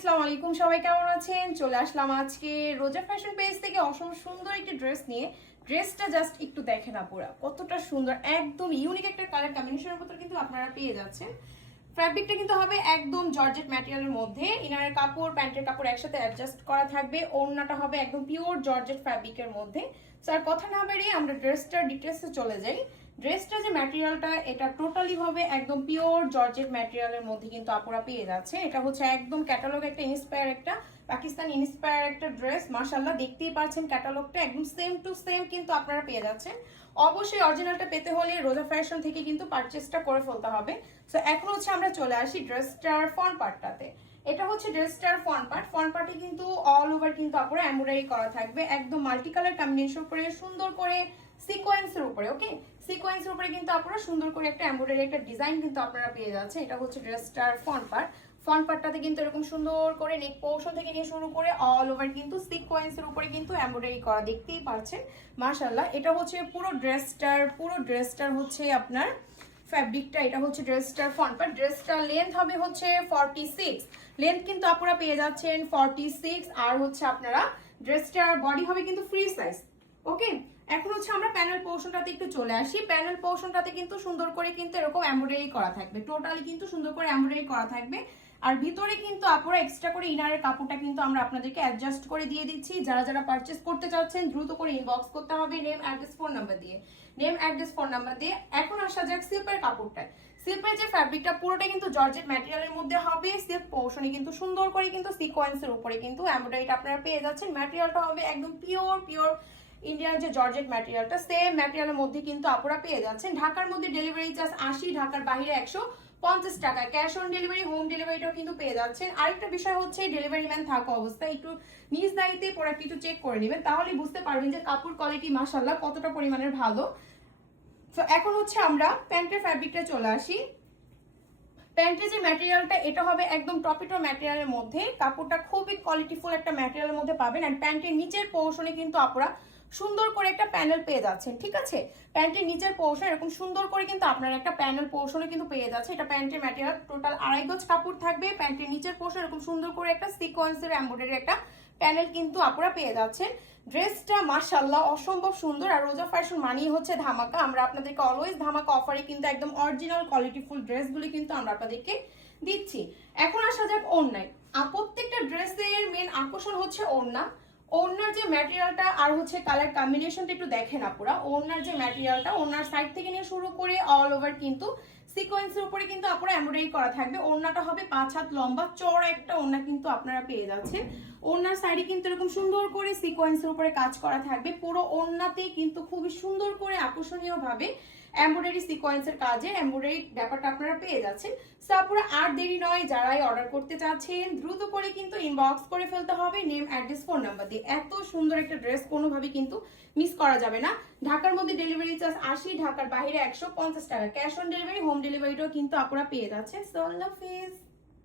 আসসালামু আলাইকুম, সবাই কেমন আছেন? চলে আসলাম আজকে রোজা ফ্যাশন পেজ থেকে অসম সুন্দর একটি ড্রেস নিয়ে। ড্রেসটা জাস্ট একটু দেখেন না পুরা কতটা সুন্দর, একদম ইউনিক একটা কালার কম্বিনেশনের মতো কিন্তু আপনারা পেয়ে যাচ্ছেন। ফ্যাব্রিকটা কিন্তু হবে একদম জর্জেট ম্যাটেরিয়ালের মধ্যে। ইনারের কাপড়, প্যান্টের কাপড় একসাথে অ্যাডজাস্ট করা থাকবে। ওড়নাটা হবে একদম পিওর জর্জেট ফ্যাব্রিকের মধ্যে। স্যার কথা না বেরিয়ে আমরা ড্রেসটার ডিটেলসে চলে যাই। ড্রেসটা যে ম্যাটেরিয়ালটা এটা টোটালি হবে একদম পিওর জর্জেট ম্যাটেরিয়ালের মধ্যে কিন্তু আপুরা পেয়ে যাচ্ছে। এটা হচ্ছে একদম ক্যাটালগ একটা ইন্সপায়ার একটা পাকিস্তান ইন্সপায়ার একটা ড্রেস মার্শাল্লাহ দেখতেই পাচ্ছেন ক্যাটালগটা একদম সেম টু সেম কিন্তু আপনারা পেয়ে যাচ্ছেন। অবশ্যই অরিজিনালটা পেতে হলে রোজা ফ্যাশন থেকে কিন্তু পারচেসটা করে ফেলতে হবে। সো এখন হচ্ছে আমরা চলে আসি ড্রেসটার ফ্রন্ট পার্টটাতে এটা হচ্ছে ড্রেসটার ফ্রন্ট পার্ট ফ্রন্ট পার্টে কিন্তু অল ওভার কিন্তু আপনারা এমব্রয়ডারি করা থাকবে। একদম মাল্টি কালার কম্বিনেশন করে, সুন্দর করে সিকোয়েন্সের উপরে ওকে সিকোয়েন্সের উপরে কিন্তু আপনারা সুন্দর করে একটা এমব্রয়ডারি একটা ডিজাইন কিন্তু আপনারা পেয়ে যাচ্ছেন এটা হচ্ছে ড্রেসটার ফ্রন্ট পার্ট ফ্রন্ট পার্টটাতে কিন্তু এরকম সুন্দর করে নেক পোর্শন থেকে নিয়ে শুরু করে অল ওভার কিন্তু সিকোয়েন্সের উপরে কিন্তু এমব্রয়ডারি করা দেখতেই পাচ্ছেন। মাশাল্লাহ এটা হচ্ছে পুরো ড্রেসটার পুরো ড্রেসটার হচ্ছে আপনার ফ্যাব্রিকটা এটা হচ্ছে ড্রেসটার ফ্রন্ট পার্ট ড্রেসটার লেন্থ হবে হচ্ছে ফর্টি সিক্স লেন্থ কিন্তু আপনারা পেয়ে যাচ্ছেন ফর্টি সিক্স আর হচ্ছে আপনারা ড্রেসটার বডি হবে কিন্তু ফ্রি সাইজ ওকে? এখন হচ্ছে আমরা প্যানেল পোর্শনটাতে একটু চলে আসি। প্যানেল পোর্শনটাতে কিন্তু সুন্দর করে কিন্তু এরকম এমব্রয়ডারি করা থাকবে। টোটালি কিন্তু সুন্দর করে এমব্রয়ডারি করা থাকবে। আর ভিতরে কিন্তু আপনারা এক্সট্রা করে ইনারের কাপড়টা কিন্তু আমরা আপনাদেরকে অ্যাডজাস্ট করে দিয়ে দিচ্ছি। যারা যারা পারচেস করতে চাচ্ছেন, দ্রুত করে ইনবক্স করতে হবে নেম অ্যাড্রেস ফোন নাম্বার দিয়ে। নেম অ্যাড্রেস ফোন নাম্বার দিয়ে। এখন আসা যাক সিল্পের কাপড়টায়। সিল্পের যে ফ্যাব্রিকটা পুরোটা কিন্তু জর্জেট ম্যাটেরিয়ালের মধ্যে হবে। সিল্ক পোর্শনে কিন্তু সুন্দর করে কিন্তু সিকোয়েন্সের উপরে কিন্তু এমব্রয়ডারিটা আপনারা পেয়ে যাচ্ছেন। ম্যাটেরিয়ালটা হবে একদম পিওর পিওর ইন্ডিয়ান যে জর্জেট ম্যাটেরিয়ালটা সেম ম্যাটেরিয়ালের মধ্যে কিন্তু আপনারা পেয়ে যাচ্ছেন। ঢাকার মধ্যে ডেলিভারি চার্জ আশি, ঢাকার বাইরে একশো পঞ্চাশ টাকা। ক্যাশ অন ডেলিভারি হোম ডেলিভারিটাও কিন্তু পেয়ে যাচ্ছেন। আরেকটা বিষয় হচ্ছে ডেলিভারি ম্যান থাকা অবস্থায়, একটু নিজ দায়িত্বে প্রোডাক্ট একটু চেক করে নেবেন। তাহলেই বুঝতে পারবেন যে কাপড় কোয়ালিটি মাসাল্লাহ কতটা পরিমাণের ভালো। তো এখন হচ্ছে আমরা প্যান্টের ফ্যাব্রিকটা চলে আসি। প্যান্টের যে ম্যাটেরিয়ালটা এটা হবে একদম টপিটো ম্যাটেরিয়ালের মধ্যে। কাপড়টা খুবই কোয়ালিটিফুল একটা ম্যাটেরিয়ালের মধ্যে পাবেন। অ্যান্ড প্যান্টের নিচের পোর্শনে কিন্তু আপনারা সুন্দর করে একটা প্যানেল পেয়ে যাচ্ছেন, ঠিক আছে? প্যান্টের নিচের পোর্শন এরকম সুন্দর করে কিন্তু আপনার একটা প্যানেল পোর্শনে কিন্তু পেয়ে যাচ্ছে। এটা প্যান্টের ম্যাটেরিয়াল টোটাল আড়াই গজ কাপড় থাকবে। প্যান্টের নিচের পোর্শন এরকম সুন্দর করে একটা সিকোয়েন্সের এম্ব্রয়ডারি একটা প্যানেল কিন্তু আপনারা পেয়ে যাচ্ছেন। ড্রেসটা মার্শাল্লাহ অসম্ভব সুন্দর আর রোজা ফ্যাশন মানিয়ে হচ্ছে ধামাকা। আমরা আপনাদেরকে অলওয়েজ ধামাকা অফারে কিন্তু একদম অরিজিনাল কোয়ালিটিফুল ড্রেসগুলি কিন্তু আমরা আপনাদেরকে দিচ্ছি। এখন আসা যাক আর প্রত্যেকটা ড্রেসের মেন আকর্ষণ হচ্ছে ওড়না। ওড়নার যে ম্যাটেরিয়ালটা আর হচ্ছে কালার কম্বিনেশনটা একটু দেখেন আপুরা। ওনার যে ম্যাটেরিয়ালটা ওনার সাইড থেকে নিয়ে শুরু করে অল ওভার কিন্তু সিকোয়েন্সের উপরে কিন্তু আপনারা এমব্রয়ডারি করা থাকবে। ওড়নাটা হবে পাঁচ হাত লম্বা চড় একটা ওড়না কিন্তু আপনারা পেয়ে যাচ্ছেন। ওড়নার সাইডে কিন্তু এরকম সুন্দর করে সিকোয়েন্সের উপরে কাজ করা থাকবে। পুরো ওড়নাতেই কিন্তু খুবই সুন্দর করে আকর্ষণীয়ভাবে এমব্রয়ডারি সিকোয়েন্সের কাজে এমব্রয়ডারি ব্যাপারটা আপনারা পেয়ে যাচ্ছেন। সো আপনারা আর দেরি নয়, যারাই অর্ডার করতে চাচ্ছেন, দ্রুত করে কিন্তু ইনবক্স করে ফেলতে হবে। নেম অ্যাড্রেস ফোন নাম্বার দিয়ে। এত সুন্দর একটা ড্রেস কোনোভাবে কিন্তু মিস করা যাবে না। ঢাকার মধ্যে ডেলিভারি চার্জ আশি, ঢাকার বাইরে একশো পঞ্চাশ টাকা। ক্যাশ অন ডেলিভারি হোম ডেলিভারিটাও কিন্তু আপনারা পেয়ে যাচ্ছেন। সো আল্লাহ হাফিজ